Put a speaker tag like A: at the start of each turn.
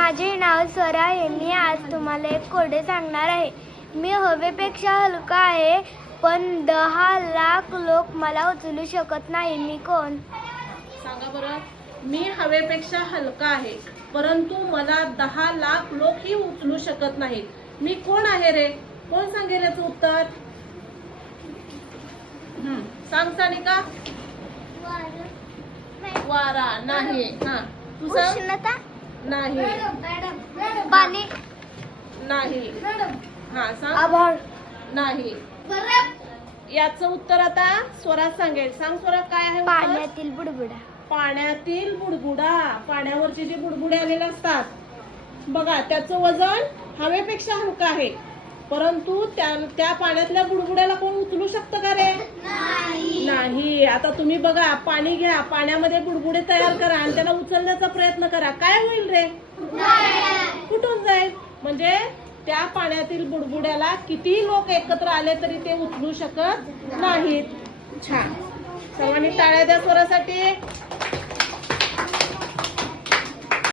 A: माझे नाव स्वरा आहे. मी आज तुम्हाला एक कोडे सांगणार आहे. मी हवेपेक्षा हलका आहे, पण 10 लाख लोक मला उचलू शकत नाही. मी कोण?
B: सांगा बरं. मी हवेपेक्षा हलका आहे, परंतु मला 10 लाख लोकही उचलू शकत नाहीत. मी कोण आहे रे? कोण सांगेल याचं उत्तर? सांग सानिका. वारा नाही. हा तू सांग.
A: उष्णता
B: नाही.
A: पाणी
B: नाही. हा सांग.
A: आभाळ
B: नाही. याचं उत्तर आता स्वरात सांगेल. सांग स्वरा, काय आहे उत्तर?
A: पाण्यातील बुडबुडा.
B: पाण्यातील बुडबुडा. पाण्यावरचे जे बुडबुडे आलेले असतात बघा, त्याचं वजन हवेपेक्षा हलकं आहे, परंतु त्या पाण्यातल्या बुडबुड्याला कोण उचलू शकतं का रे? नाही. आता तुम्ही बघा, पाणी घ्या, पाण्यामध्ये बुडबुडे तयार करा आणि त्याला उचलण्याचा प्रयत्न करा. काय होईल रे? कुठून जाईल? म्हणजे त्या पाण्यातील बुडबुड्याला किती लोक एकत्र आले तरी ते उचलू शकत नाहीत. छान. सर्वांनी टाळ्या द्या स्वरासाठी.